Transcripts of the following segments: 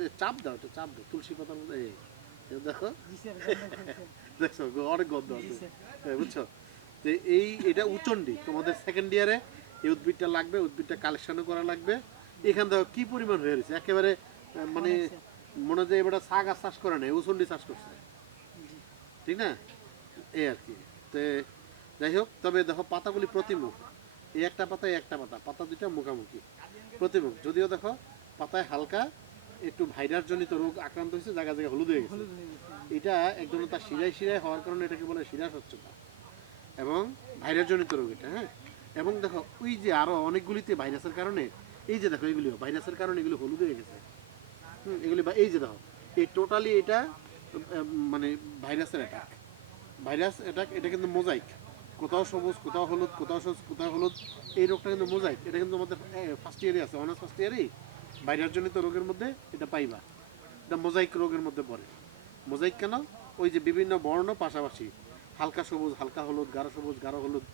যে চাপ দাও এটা চাপ দাও। তুলসী পাতার মধ্যে দেখো। দেখছ অনেক গন্ধ আছে। বুঝছ? তো এই এটা উচন্ডি তোমাদের সেকেন্ড ইয়ারে এই উদ্ভিদটা লাগবে উদ্ভিদটা কালেকশনও করা লাগবে। এখান থেকে কি পরিমাণ হয়ে রয়েছে। একেবারে মানে মনে হয় যে এবার শাক আর চাষ করে না উচন্ডি চাষ করছে। ঠিক না? এই আর কি। তো যাই হোক তবে দেখো পাতাগুলি প্রতিমুখ। এই একটা পাতা এই একটা পাতা পাতা দুইটা মুখামুখি। প্রতিমুখ। যদিও দেখো পাতায় হালকা একটু ভাইরাস জনিত রোগ আক্রান্ত হয়েছে জায়গা জায়গায় হলুদ হয়ে গেছে। এটা এক ধরনের তার শিরায় শিরায় হওয়ার কারণে এটাকে বলে শিরা স্বচ্ছতা এবং ভাইরাস জনিত রোগ এটা হ্যাঁ? এবং দেখো ওই যে আরও অনেকগুলিতে ভাইরাসের কারণে এই যে দেখো এগুলিও ভাইরাসের কারণে এগুলো হলুদ হয়ে গেছে। হুম, এগুলি বা- এই যে দেখো এই টোটালি এটা মানে ভাইরাসের অ্যাটাক ভাইরাস অ্যাটাক এটা কিন্তু মোজাইক কোথাও সবুজ কোথাও হলুদ কোথাও সবুজ কোথাও হলুদ এই রোগটা কিন্তু মোজাইক এটা কিন্তু আমাদের ফার্স্ট ইয়ারে আছে অনার্স ফার্স্ট ইয়ারেই ভাইরাস জনিত রোগের মধ্যে এটা পাইবা। এটা মোজাইক রোগের মধ্যে পড়ে। মোজাইক কেন? ওই যে বিভিন্ন বর্ণ পাশাপাশি হালকা সবুজ হালকা হলুদ গাঢ় সবুজ গাঢ় হলুদ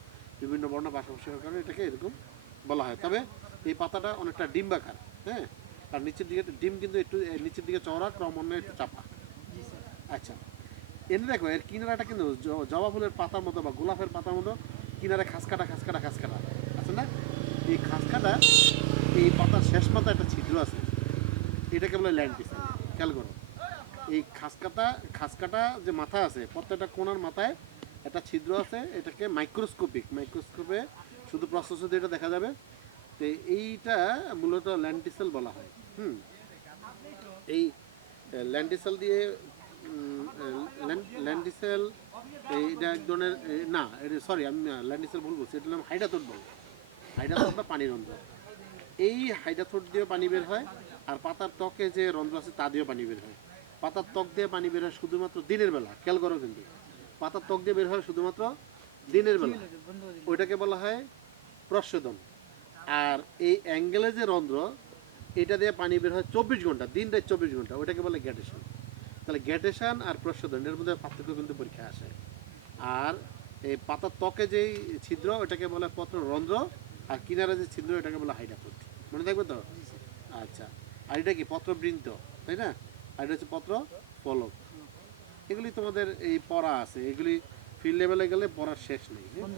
বিভিন্ন বর্ণ পাশাপাশি হওয়ার কারণে এটাকে এরকম বলা হয়। তবে এই পাতাটা অনেকটা ডিম্বাকার হ্যাঁ? আর নিচের দিকে ডিম কিন্তু একটু নিচের দিকে চওড়া ক্রমান্বয়ে একটু চাপা। আচ্ছা। এনে দেখো এর কিনারাটা কিন্তু জবা ফুলের পাতার মতো বা গোলাপের পাতার মতো কিনারে খাসকাটা খাসকাটা খাসকাটা। আছে না? এই খাসকাটা এই পাতার শেষ পাতা একটা ছিদ্র আছে। এটাকে বলে ল্যান্ডিস খেয়াল করো। এই খাসকাটা খাসকাটা যে মাথা আছে, প্রত্যেকটা কোণার মাথায় একটা ছিদ্র আছে, এটাকে মাইক্রোস্কোপিক মাইক্রোস্কোপে শুধু প্রসেস এটা দেখা যাবে। তো এইটা মূলত ল্যান্ডিসেল বলা হয়। হুম। এই ল্যান্ডিসেল দিয়ে ল্যান্ডিসেল এইটা এক ধরনের না সরি আমি ল্যান্ডিসেল ভুল বলছি। এটা নাম হাইডাথোট বলে। হাইডাথোট বা পানি রন্ধ্র এই হাইডাথোট দিয়ে পানি বের হয় আর পাতার ত্বকে যে রন্ধ্র আছে তা দিয়েও পানি বের হয়। পাতার ত্বক দিয়ে পানি বের হয় শুধুমাত্র দিনের বেলা, খেয়াল করো কিন্তু। পাতার ত্বক দিয়ে বের হয় শুধুমাত্র দিনের বেলা। ওইটাকে বলা হয় প্রশোধন আর এই অ্যাঙ্গেলে যে রন্ধ্র, এটা দিয়ে পানি বের হয় চব্বিশ ঘণ্টা, দিন রাত চব্বিশ ঘণ্টা ওটাকে বলে গ্যাটেশন। তাহলে গ্যাটেশন আর প্রশোধন এর মধ্যে পার্থক্য কিন্তু পরীক্ষা আসে। আর এই পাতার ত্বকে যেই ছিদ্র ওটাকে বলে পত্র রন্ধ্র আর কিনারে যে ছিদ্র এটাকে বলে হাইডাফুট মনে থাকবে তো? আচ্ছা। আর এটা কি পত্রবৃন্ত তাই না? আর এটা হচ্ছে পত্র ফলক। এগুলি তোমাদের এই পড়া আছে। এগুলি ফিল্ড লেভেলে গেলে পড়ার শেষ নেই হ্যাঁ?